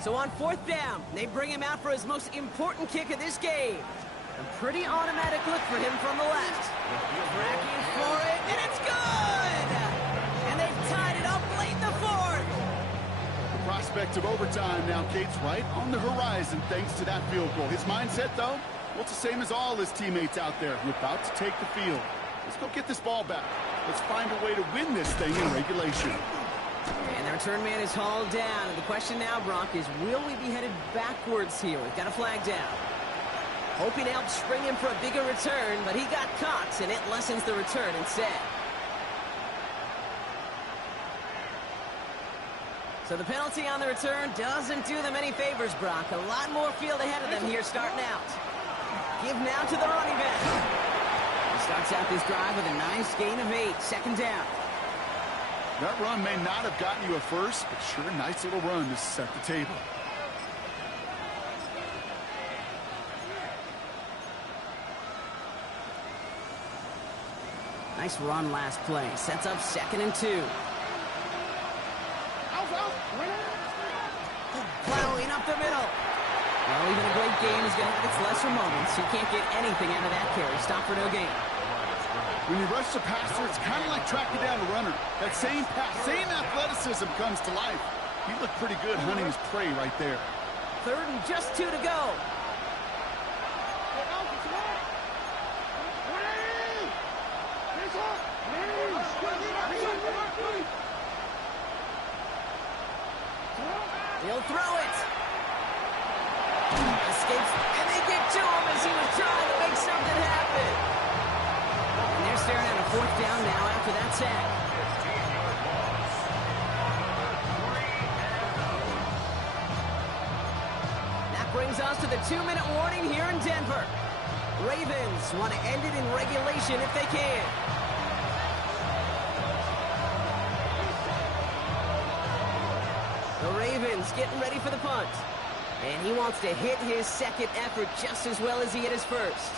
So on 4th down, they bring him out for his most important kick of this game. A pretty automatic look for him from the left. Tracking for it, and it's good! And they've tied it up late in the 4th. The prospect of overtime now, Kate's right on the horizon thanks to that field goal. His mindset, though, well, it's the same as all his teammates out there. We're about to take the field. Let's go get this ball back. Let's find a way to win this thing in regulation. And the return man is hauled down. And the question now, Brock, is will we be headed backwards here? We've got a flag down. Hoping to help spring him for a bigger return, but he got caught, and it lessens the return instead. So the penalty on the return doesn't do them any favors, Brock. A lot more field ahead of them here starting out. Give now to the running back. He starts out this drive with a nice gain of 8, 2nd down. That run may not have gotten you a first, but sure, a nice little run to set the table. Nice run last play. Sets up 2nd and 2. Plowing up the middle. Well, even a great game is going to have its lesser moments. You can't get anything out of that carry. Stop for no gain. When you rush the passer, it's kind of like tracking down a runner. That same pass, same athleticism comes to life. He looked pretty good hunting his prey right there. 3rd and just 2 to go. He'll throw it. Escapes, and they get to him as he was trying to make something happen. And they're staring at a 4th down now after that sack. That brings us to the 2-minute warning here in Denver. Ravens want to end it in regulation if they can. The Ravens getting ready for the punt. And he wants to hit his 2nd effort just as well as he hit his 1st.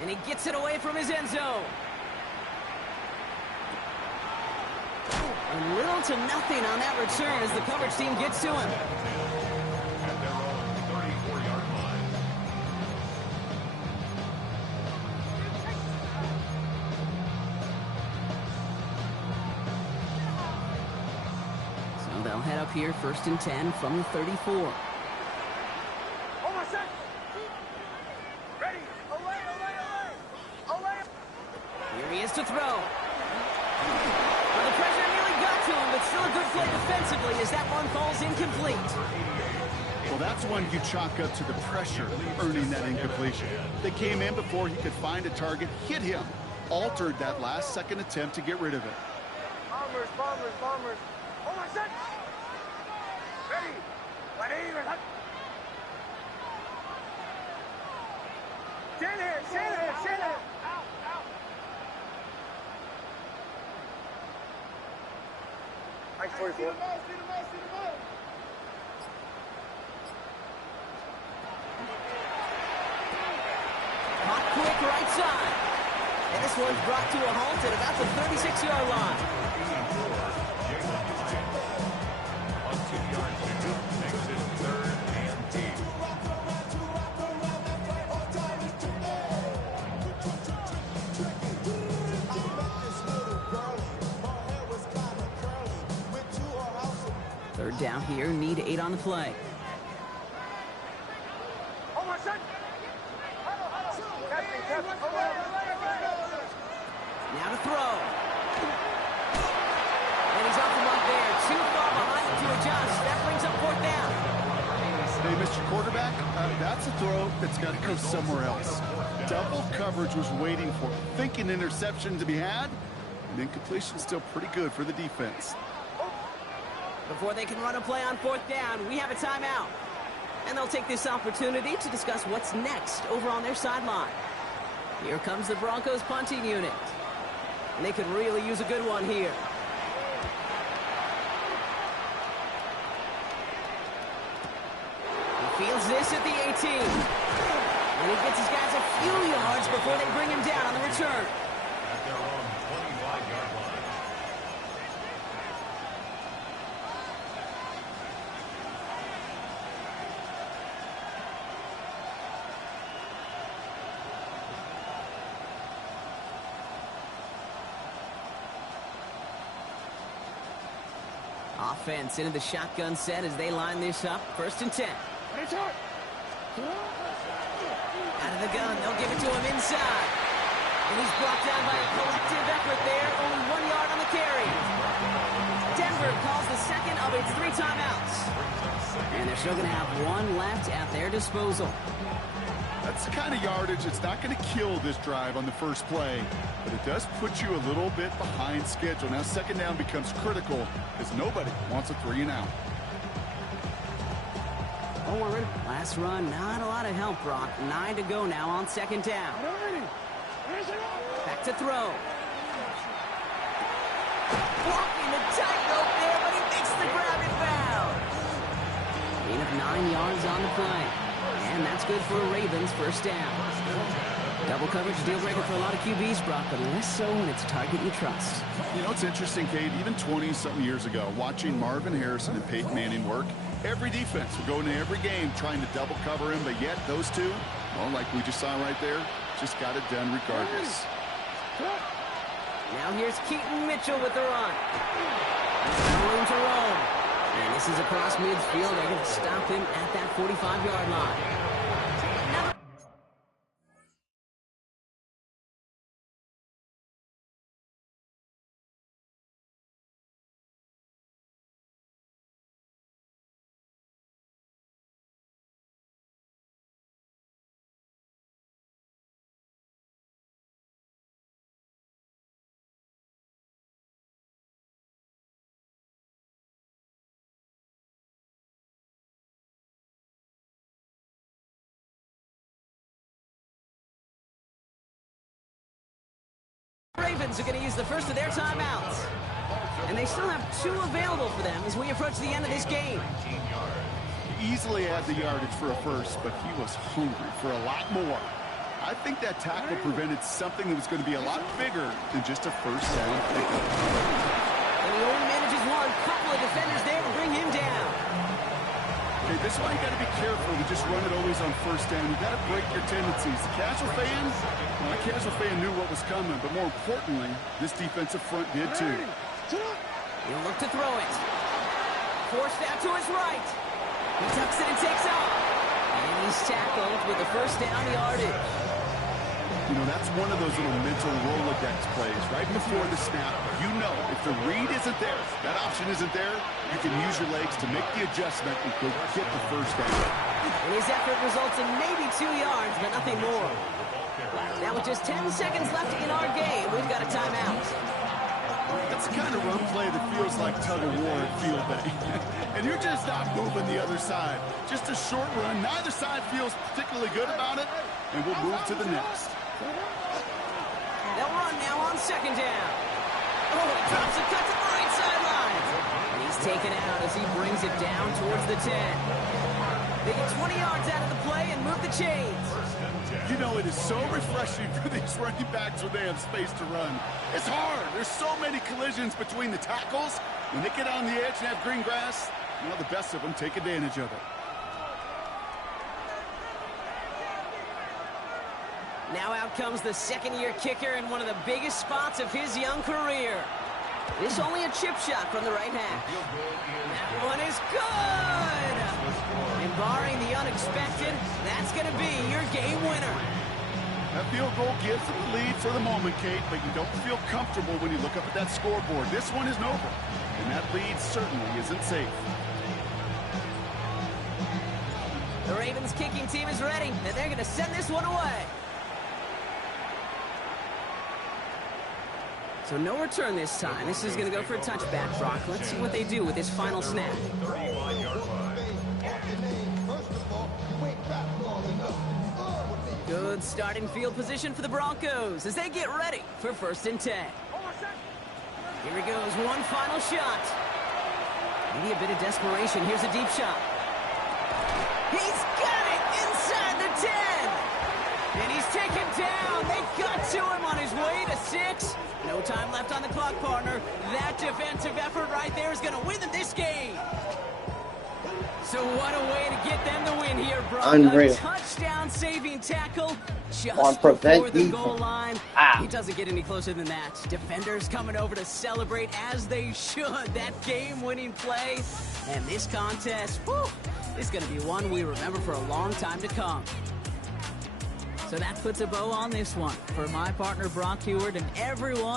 And he gets it away from his end zone. And little to nothing on that return as the coverage team gets to him. at their own 34-yard line. So they'll head up here 1st and 10 from the 34. Here he is to throw. Well, the pressure nearly got to him, but still a good play defensively as that one falls incomplete. Well, that's one you chalk up to the pressure earning that incompletion. They came in before he could find a target, hit him, altered that last-second attempt to get rid of it. Bombers, bombers, bombers. Hold on a sec. Ready. Stand here, stand here, stand here. Mike 44. Caught quick right side. And this one's brought to a halt at about the 36-yard line. On 2-yard pickup makes it 3rd and 8. Third down here, need 8 on the play. Now to throw. And he's off the mark there. Too far behind him to adjust. That brings up 4th down. Hey, Mr. Quarterback, that's a throw that's got to go somewhere else. Double coverage was waiting for thinking interception to be had, and then completion still pretty good for the defense. Before they can run a play on 4th down, we have a timeout. And they'll take this opportunity to discuss what's next over on their sideline. Here comes the Broncos punting unit. And they could really use a good one here. He fields this at the 18. And he gets his guys a few yards before they bring him down on the return. At their own 25-yard line. Offense into the shotgun set as they line this up. 1st and 10. Out of the gun, they'll give it to him inside. And he's brought down by a collective effort there. Only 1 yard on the carry. Denver calls the second of its 3 timeouts. And they're still going to have 1 left at their disposal. That's the kind of yardage that's not going to kill this drive on the first play, but it does put you a little bit behind schedule. Now 2nd down becomes critical as nobody wants a 3 and out. Last run, not a lot of help, Brock. 9 to go now on 2nd down. Back to throw. Walking the tightrope there, but he makes the grab and bound. Gain of 9 yards on the play. And that's good for a Ravens 1st down. Double coverage deal breaker for a lot of QBs, Brock, but less so when it's a target you trust. You know, it's interesting, Kate, even 20-something years ago, watching Marvin Harrison and Peyton Manning work, every defense would go into every game trying to double cover him, but yet those two, well, like we just saw right there, just got it done regardless. Now here's Keaton Mitchell with the run. He's got room to roam. And this is across midfield. They're going to stop him at that 45-yard line. Ravens are going to use the first of their timeouts. And they still have 2 available for them as we approach the end of this game. Easily had the yardage for a first, but he was hungry for a lot more. I think that tackle prevented something that was going to be a lot bigger than just a 1st down pickup. And he only manages 1. Couple of defenders there to bring him down. Okay, this is why you got to be careful to just run it always on 1st down. You got to break your tendencies. The casual fan, well, the casual fan knew what was coming, but more importantly, this defensive front did too. He'll look to throw it. Forced out to his right. He tucks it and takes off. And he's tackled with the 1st down yardage. You know, that's one of those little mental Rolodex plays right before the snap. You know, if the read isn't there, that option isn't there, you can use your legs to make the adjustment and go get the 1st down. And his effort results in maybe 2 yards, but nothing more. Now with just 10 seconds left in our game, we've got a timeout. That's the kind of run play that feels like tug-of-war at field day. And you're just not moving the other side. Just a short run. Neither side feels particularly good about it, and we'll move to the next. They'll run now on 2nd down. Oh, he drops a cut to the right sideline. And he's taken out as he brings it down towards the 10. They get 20 yards out of the play and move the chains. 1st and 10. You know, it is so refreshing for these running backs when they have space to run. It's hard. There's so many collisions between the tackles. When they get on the edge and have green grass, you know, the best of them take advantage of it. Now out comes the second-year kicker in one of the biggest spots of his young career. This only a chip shot from the right hash. That one is good! And barring the unexpected, that's going to be your game winner. That field goal gives them the lead for the moment, Kate, but you don't feel comfortable when you look up at that scoreboard. This one isn't over, and that lead certainly isn't safe. The Ravens kicking team is ready, and they're going to send this one away. So no return this time. This is going to go for a touchback, Brock. Let's see what they do with this final snap. Good starting field position for the Broncos as they get ready for 1st and 10. Here he goes, one final shot. Maybe a bit of desperation. Here's a deep shot. He's got it inside the 10. And he's taken down. They got to him on his way to 6. No time left on the clock, partner. That defensive effort right there is going to win them this game. So what a way to get them the win here, bro. Unreal. A touchdown-saving tackle just On prevent before the defense. goal line. Ah. He doesn't get any closer than that. Defenders coming over to celebrate as they should. That game-winning play. And this contest, whew, is going to be one we remember for a long time to come. So that puts a bow on this one. For my partner, Brock Heward, and everyone